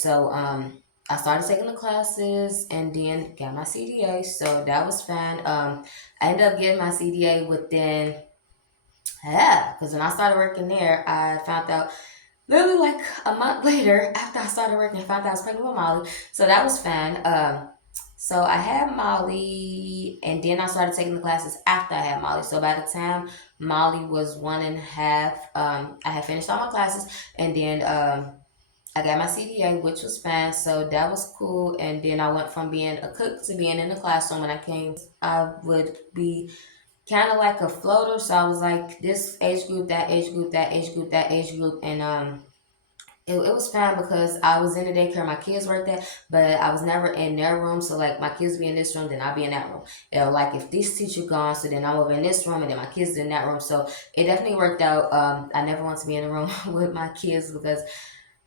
so I started taking the classes and then got my CDA. So that was fun. I ended up getting my CDA within, yeah, because when I started working there, I found out literally like a month later after I started working, I found out I was pregnant with Molly. So that was fun. So I had Molly, and then I started taking the classes after I had Molly. So by the time Molly was 1.5, I had finished all my classes, and then I got my CDA, which was fun. So that was cool. And then I went from being a cook to being in the classroom. When I came, I would be kind of like a floater. So I was like this age group, that age group, that age group, that age group, and it was fine because I was in the daycare, my kids worked there, but I was never in their room. So like my kids be in this room, then I'll be in that room. Like if this teacher gone, so then I'm over in this room, and then my kids in that room. So it definitely worked out. I never want to be in a room with my kids because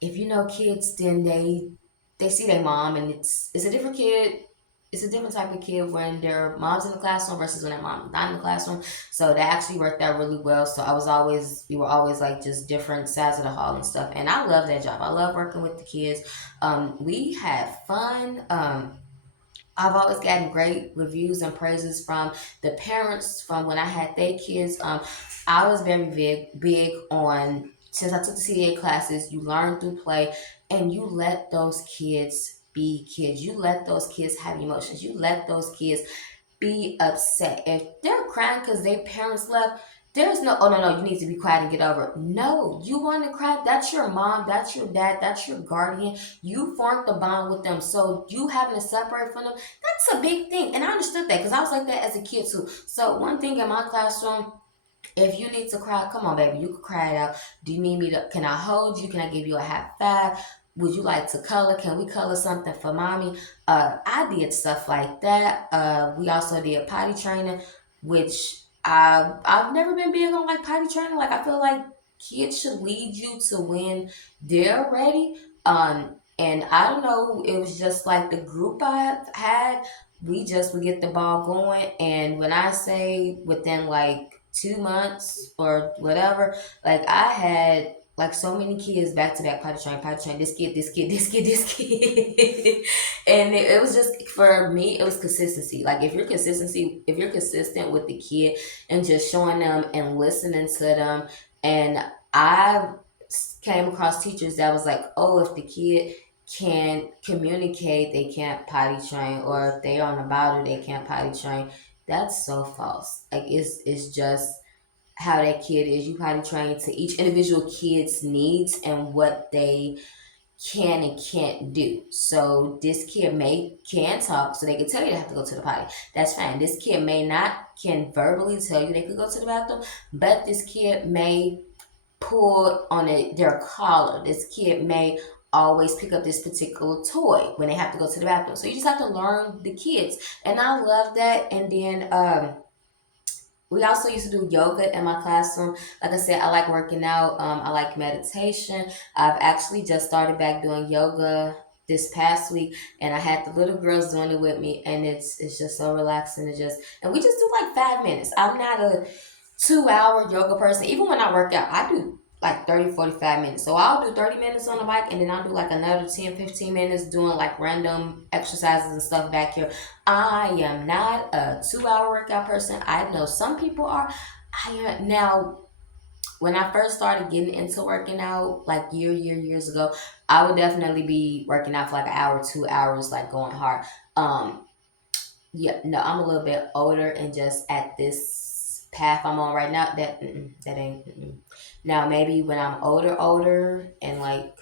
if you know kids, then they see their mom, and it's a different kid. It's a different type of kid when their mom's in the classroom versus when their mom's not in the classroom. So that actually worked out really well. So we were always like just different sides of the hall and stuff. And I love that job. I love working with the kids. We had fun. I've always gotten great reviews and praises from the parents from when I had their kids. I was very big on since I took the CDA classes, you learn through play and you let those kids be kids. You let those kids have emotions. You let those kids be upset. If they're crying because their parents left, there's no, oh no, no, you need to be quiet and get over it. No, you want to cry. That's your mom. That's your dad. That's your guardian. You formed the bond with them. So you having to separate from them, that's a big thing. And I understood that because I was like that as a kid too. So one thing in my classroom, if you need to cry, come on, baby, you can cry it out. Do you need me to? Can I hold you? Can I give you a high five? Would you like to color? Can we color something for mommy? I did stuff like that. We also did potty training, which I've never been big on like potty training. Like I feel like kids should lead you to when they're ready. And I don't know, it was just like the group I had. We just would get the ball going, and when I say within like 2 months or whatever, like I had like so many kids back to back potty train, this kid, this kid, this kid, this kid. And it was just for me, it was consistency. Like if you're consistent with the kid and just showing them and listening to them. And I came across teachers that was like, oh, if the kid can't communicate, they can't potty train, or if they're on a bottle, they can't potty train. That's so false. Like it's just how that kid is. You potty train to each individual kid's needs and what they can and can't do. So this kid may can talk, so they can tell you they have to go to the potty. That's fine. This kid may not can verbally tell you they could go to the bathroom, but this kid may pull on their collar. This kid may always pick up this particular toy when they have to go to the bathroom. So you just have to learn the kids. And I love that. And then we also used to do yoga in my classroom. Like I said, I like working out. I like meditation. I've actually just started back doing yoga this past week, and I had the little girls doing it with me, and it's just so relaxing to just and we just do like 5 minutes. I'm not a 2 hour yoga person. Even when I work out, I do like 30, 45 minutes. So I'll do 30 minutes on the bike and then I'll do like another 10, 15 minutes doing like random exercises and stuff back here. I am not a 2 hour workout person. I know some people are. I am now when I first started getting into working out, like years ago, I would definitely be working out for like an hour, 2 hours, like going hard. Um, yeah, no, I'm a little bit older and just at this path I'm on right now, that ain't. Now maybe when I'm older, and like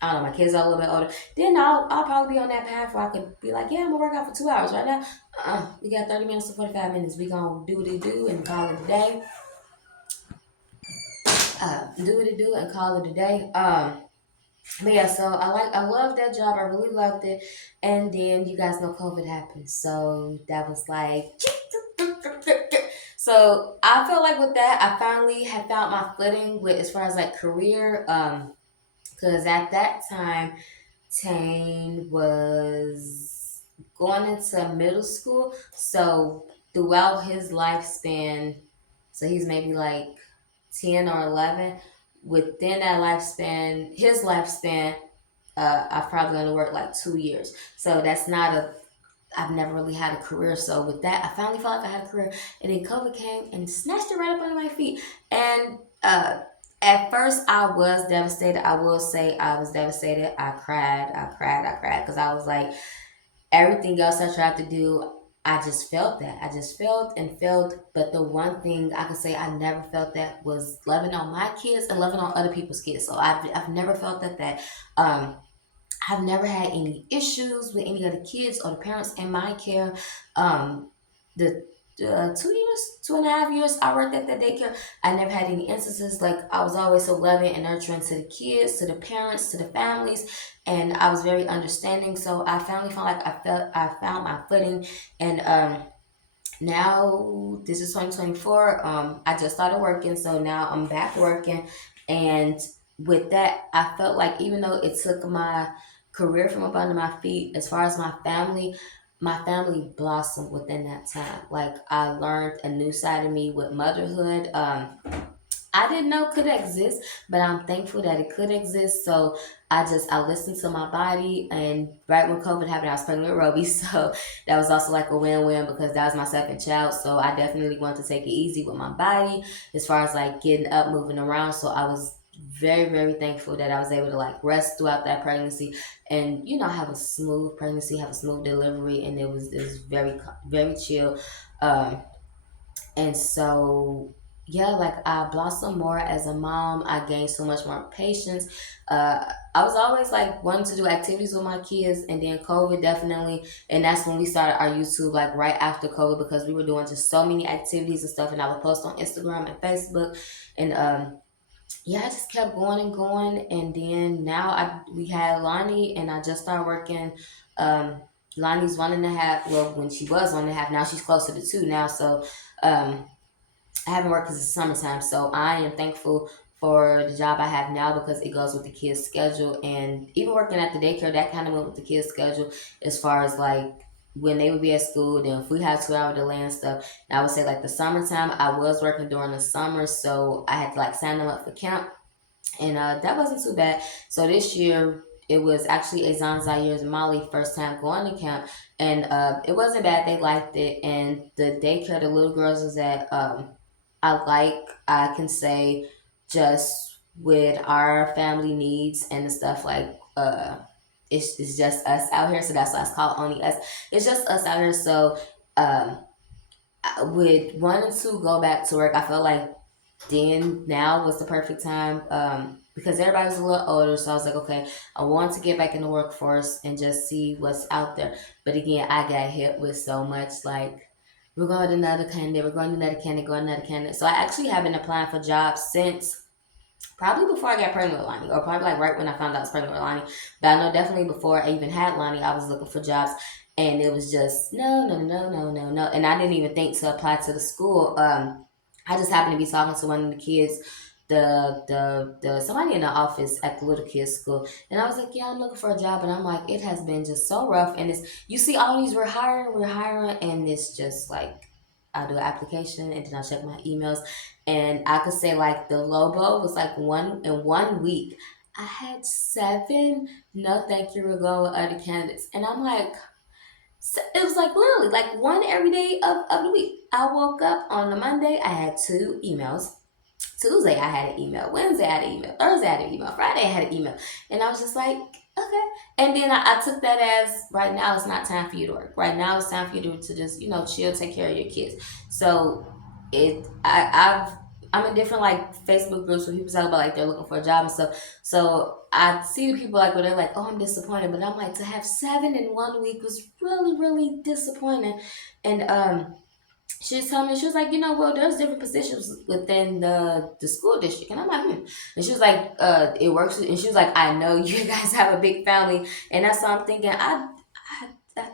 I don't know, my kids are a little bit older, then I'll probably be on that path where I could be like, yeah, I'm gonna work out for 2 hours right now. We got 30 minutes to 45 minutes. We gonna do what it do and call it a day. Do what it do and call it a day. But yeah, so I love that job. I really loved it. And then you guys know COVID happened. So that was like so I felt like with that I finally had found my footing with as far as like career. Because at that time Tane was going into middle school. So throughout his lifespan, so he's maybe like 10 or 11. Within that lifespan, his lifespan, I've probably only worked like 2 years. So that's not a, I've never really had a career. So with that, I finally felt like I had a career. And then COVID came and snatched it right up under my feet. And at first, I was devastated. I will say I was devastated. I cried. I cried. I cried because I was like, everything else I tried to do, I just felt that. I just felt and felt. But the one thing I could say I never felt that was loving on my kids and loving on other people's kids. So I've never felt that. Um, I've never had any issues with any of the kids or the parents in my care. Um, the 2 years, 2.5 years I worked at the daycare, I never had any instances. Like I was always so loving and nurturing to the kids, to the parents, to the families, and I was very understanding. So I finally felt like I found my footing, and now this is 2024. I just started working, so now I'm back working, and with that, I felt like even though it took my career from up under my feet, as far as my family blossomed within that time. Like I learned a new side of me with motherhood. I didn't know could exist, but I'm thankful that it could exist. So I listened to my body, and right when COVID happened, I was pregnant with Roby, so that was also like a win-win because that was my second child. So I definitely wanted to take it easy with my body as far as like getting up, moving around. So I was very, very thankful that I was able to like rest throughout that pregnancy and have a smooth pregnancy, have a smooth delivery, and it was very very chill. Um, and so, yeah, like I blossomed more as a mom. I gained so much more patience. I was always like wanting to do activities with my kids, and then COVID definitely, and that's when we started our YouTube, like right after COVID, because we were doing just so many activities and stuff. And I would post on Instagram and Facebook, and yeah, I just kept going and going, and then now we had Lonnie, and I just started working. Um, Lonnie's 1.5. Well, when she was 1.5, now she's closer to 2 now. So um, I haven't worked because it's summertime, so I am thankful for the job I have now because it goes with the kids' schedule. And even working at the daycare, that kind of went with the kids' schedule as far as like when they would be at school. Then if we had 2 hour delay and stuff, and I would say like the summertime, I was working during the summer, so I had to like sign them up for camp, and that wasn't too bad. So this year. It was actually Azan Zaire and Molly first time going to camp, and it wasn't bad. They liked it, and the daycare the little girls was at. I can say just with our family needs and the stuff like it's just us out here, so that's why it's called only us. It's just us out here. So um with 1 and 2 go back to work, I felt like then now was the perfect time because everybody was a little older. So I was like, okay, I want to get back in the workforce and just see what's out there. But again, I got hit with so much like, we're going to another candidate, we're going to another candidate, going to another candidate. So I actually have been applying for jobs since probably before I got pregnant with Lonnie, or probably like right when I found out I was pregnant with Lonnie. But I know definitely before I even had Lonnie, I was looking for jobs, and it was just no, no, no, no, no, no, and I didn't even think to apply to the school. I just happened to be talking to one of the kids, the somebody in the office at the little kids school, and I was like, yeah, I'm looking for a job, and I'm like, it has been just so rough, and it's you see all these we're hiring, and it's just like I do an application and then I check my emails, and I could say like the low blow was like one in 1 week. I had 7 no thank you, we're going with other candidates, and I'm like, it was like literally like one every day of the week. I woke up on the Monday, I had 2 emails. Tuesday I had an email. Wednesday I had an email. Thursday I had an email. Friday I had an email. And I was just like, okay. And then I took that as right now it's not time for you to work. Right now it's time for you to just, chill, take care of your kids. So I'm in different like Facebook groups where people talk about like they're looking for a job and stuff. So I see the people like where they're like, oh, I'm disappointed. But I'm like, to have 7 in 1 week was really, really disappointing. And she was telling me, she was like, well, there's different positions within the school district. And I'm like, hmm. And she was like, it works. And she was like, I know you guys have a big family. And that's why I'm thinking, I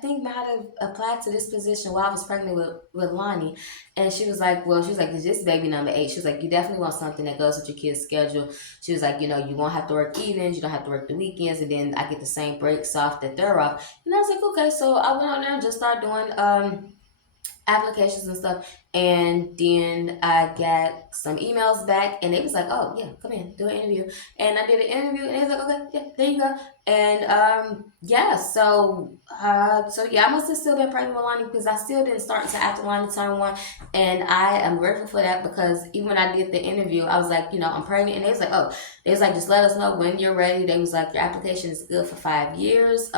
think I might have applied to this position while I was pregnant with Lonnie. And she was like, this is baby number 8. She was like, you definitely want something that goes with your kid's schedule. She was like, you won't have to work evenings, you don't have to work the weekends, and then I get the same breaks off that they're off. And I was like, okay. So I went on there and just started doing applications and stuff. And then I got some emails back, and they was like, "Oh yeah, come in, do an interview." And I did an interview, and they was like, "Okay, yeah, there you go." And yeah, so yeah, I must have still been pregnant with Lonnie because I still didn't start until after Lonnie turned 1, and I am grateful for that because even when I did the interview, I was like, I'm pregnant, and they was like, "Oh," they was like, "Just let us know when you're ready." They was like, "Your application is good for 5 years."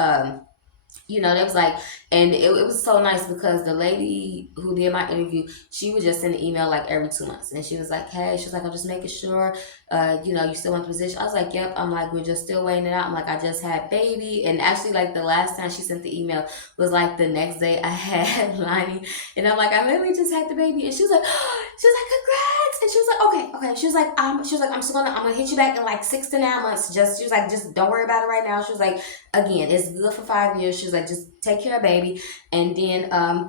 They was like, and it was so nice because the lady who did my interview, she would just send an email like every 2 months, and she was like, "Hey," she was like, "I'm just making sure, you still want the position." I was like, "Yep." I'm like, "We're just still waiting it out." I'm like, "I just had baby," and actually, like the last time she sent the email was like the next day I had Lonnie, and I'm like, "I literally just had the baby," and she was like, she was like, "Congrats," and she was like, "Okay, okay," she was like, I'm gonna hit you back in like 6 to 9 months. She was like, "Just don't worry about it right now." She was like, "Again, it's good for 5 years." She was like, "Just take care of baby." And then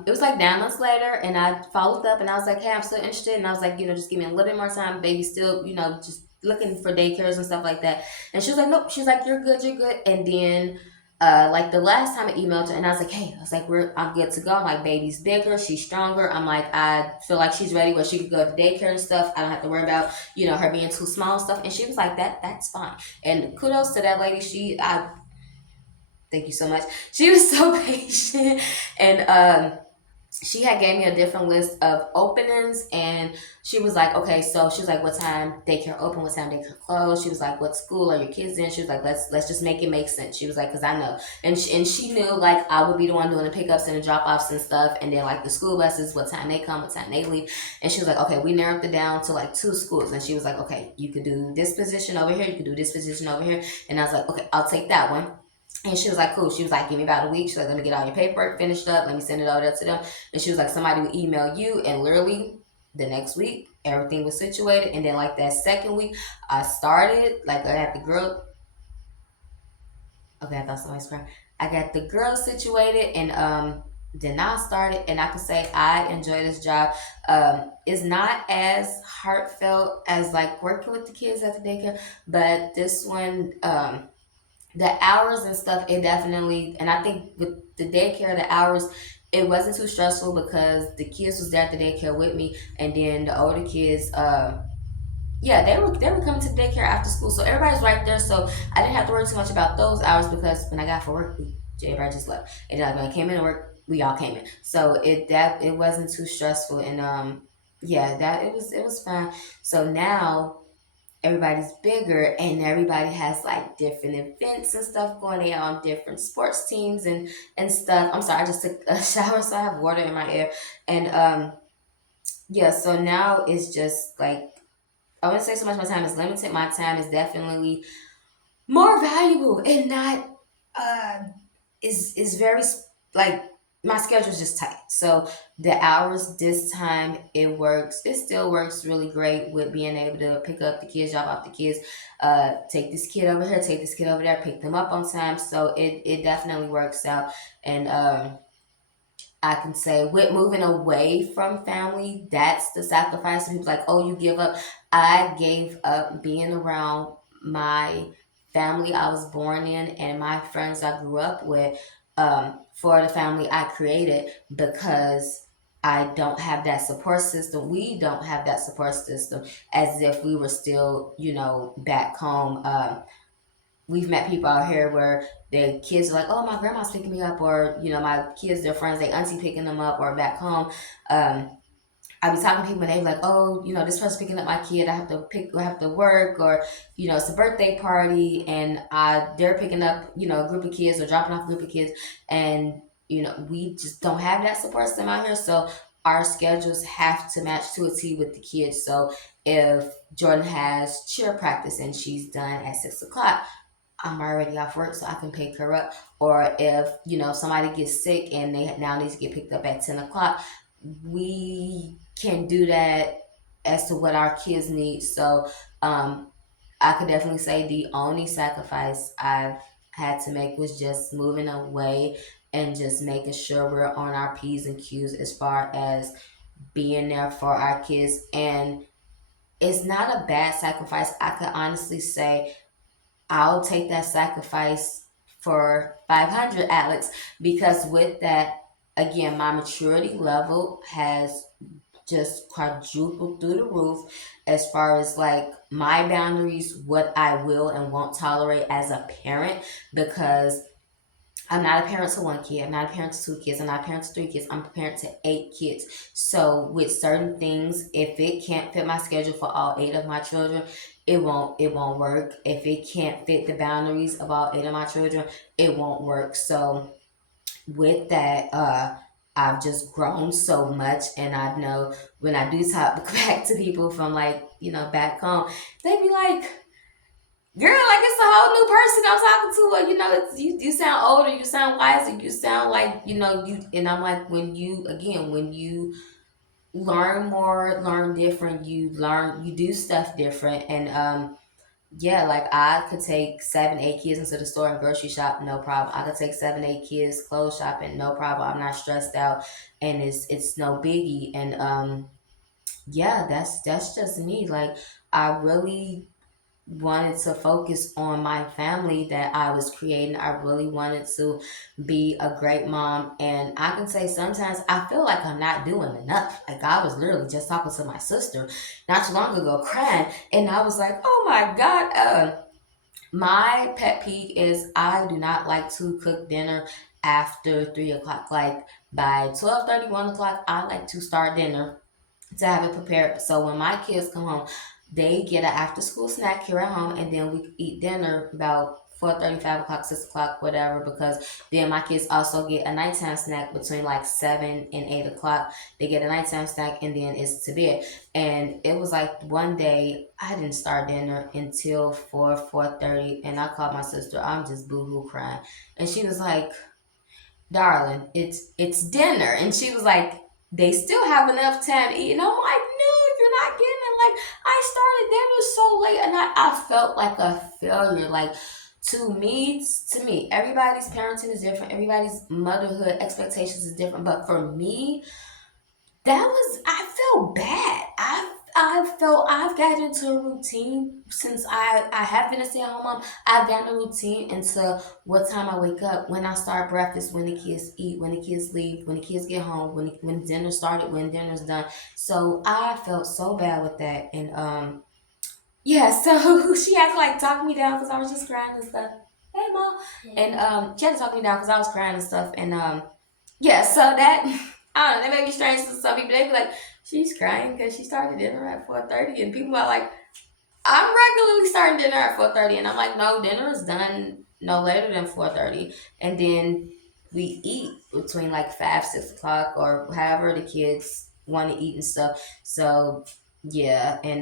it was like 9 months later, and I followed up, and I was like, "Hey, I'm still interested." And I was like, "Just give me a little bit more time. Baby still, just looking for daycares and stuff like that." And she was like, "Nope." She's like, "You're good, you're good." And then like the last time I emailed her, and I was like, "Hey," I was like, I'm good to go." I'm like, "Baby's bigger, she's stronger." I'm like, "I feel like she's ready where she could go to daycare and stuff. I don't have to worry about, her being too small and stuff." And she was like, That's fine." And kudos to that lady. I thank you so much. She was so patient, and she had gave me a different list of openings, and she was like, "Okay," so she was like, "What time daycare open? What time daycare close?" She was like, "What school are your kids in?" She was like, "Let's just make it make sense." She was like, "Cause I know," and she knew like I would be the one doing the pickups and the drop offs and stuff, and then like the school buses, what time they come, what time they leave, and she was like, "Okay, we narrowed it down to like 2 schools," and she was like, "Okay, you could do this position over here, you could do this position over here," and I was like, "Okay, I'll take that one." And she was like, "Cool." She was like, "Give me about a week." She's like, "Let me get all your paperwork finished up. Let me send it over there to them." And she was like, "Somebody will email you." And literally the next week, everything was situated. And then like that second week, I started, like I got the girl. Okay, I thought somebody's crying. I got the girl situated, and then I started, and I can say I enjoy this job. It's not as heartfelt as like working with the kids at the daycare, but this one, the hours and stuff, it definitely, and I think with the daycare, the hours, it wasn't too stressful because the kids was there at the daycare with me, and then the older kids, yeah, they were coming to the daycare after school, so everybody's right there. So I didn't have to worry too much about those hours because when I got for work, everybody just left, and then like, when I came in to work, we all came in. So it wasn't too stressful, and yeah, that it was fine. So now everybody's bigger, and everybody has like different events and stuff going on, different sports teams and stuff. I'm sorry, I just took a shower, so I have water in my ear. And yeah, so now it's just like, I wouldn't say so much my time is limited. My time is definitely more valuable, and not uh is very like, my schedule is just tight. So the hours this time, it works. It still works really great with being able to pick up the kids, drop off the kids, take this kid over here, take this kid over there, pick them up on time. So it definitely works out. And I can say with moving away from family, that's the sacrifice. And people like, "Oh, you give up." I gave up being around my family I was born in and my friends I grew up with, for the family I created, because I don't have that support system. We don't have that support system, as if we were still, back home. We've met people out here where their kids are like, "Oh, my grandma's picking me up," or my kids, their friends, their auntie picking them up, or back home. Um, I be talking to people, and they be like, "Oh, this person's picking up my kid. I have to work," or it's a birthday party, and they're picking up a group of kids or dropping off a group of kids, and we just don't have that support system out here. So our schedules have to match to a T with the kids. So if Jordan has cheer practice and she's done at 6 o'clock, I'm already off work, so I can pick her up. Or if somebody gets sick and they now need to get picked up at 10 o'clock, we can do that as to what our kids need. So um, I could definitely say the only sacrifice I've had to make was just moving away and just making sure we're on our P's and Q's as far as being there for our kids. And it's not a bad sacrifice. I could honestly say I'll take that sacrifice for 500, Alex, because with that, again, my maturity level has just quadrupled through the roof as far as like my boundaries, what I will and won't tolerate as a parent, because I'm not a parent to one kid. I'm not a parent to two kids. I'm not a parent to three kids. I'm a parent to 8 kids. So with certain things, if it can't fit my schedule for all 8 of my children, it won't work. If it can't fit the boundaries of all 8 of my children, it won't work. So with that, I've just grown so much, and I know when I do talk back to people from like back home, they be like, girl, like it's a whole new person I'm talking to. Or, it's, you sound older, you sound wiser, you sound like, you, and I'm like, when you learn more, learn different, you do stuff different. And, yeah, like I could take 7, 8 kids into the store and grocery shop, no problem. I could take 7, 8 kids clothes shopping, no problem. I'm not stressed out, and it's no biggie. And, yeah, that's just me. Like I really wanted to focus on my family that I was creating. I really wanted to be a great mom. And I can say sometimes I feel like I'm not doing enough. Like I was literally just talking to my sister not too long ago crying. And I was like, oh my God. My pet peeve is I do not like to cook dinner after 3 o'clock. Like by 12:30, 1 o'clock, I like to start dinner to have it prepared. So when my kids come home, they get an after school snack here at home, and then we eat dinner about 4:30, 5 o'clock, 6 o'clock, whatever. Because then my kids also get a nighttime snack between like 7 and 8 o'clock. They get a nighttime snack, and then it's to bed. And it was like one day I didn't start dinner until 4:30, and I called my sister. I'm just boohoo crying, and she was like, darling, it's dinner. And she was like, they still have enough time to eat. And I'm like, no, you're not getting it. Like I started dinner so late, and I felt like a failure. Like to me, everybody's parenting is different. Everybody's motherhood expectations is different. But for me, I felt bad. I felt I've gotten into a routine since I have been a stay-at-home mom. I've gotten a routine into what time I wake up, when I start breakfast, when the kids eat, when the kids leave, when the kids get home, when dinner started, when dinner's done. So I felt so bad with that. And yeah, so she had to like talk me down because I was just crying and stuff. Hey mom. And she had to talk me down because I was crying and stuff. And yeah, so that I don't know, that may be strange to some people. They be like, she's crying because she started dinner at 4:30, and people are like, I'm regularly starting dinner at 4:30, and I'm like, no, dinner is done no later than 4:30, and then we eat between like 5, 6 o'clock or however the kids want to eat and stuff. So yeah, and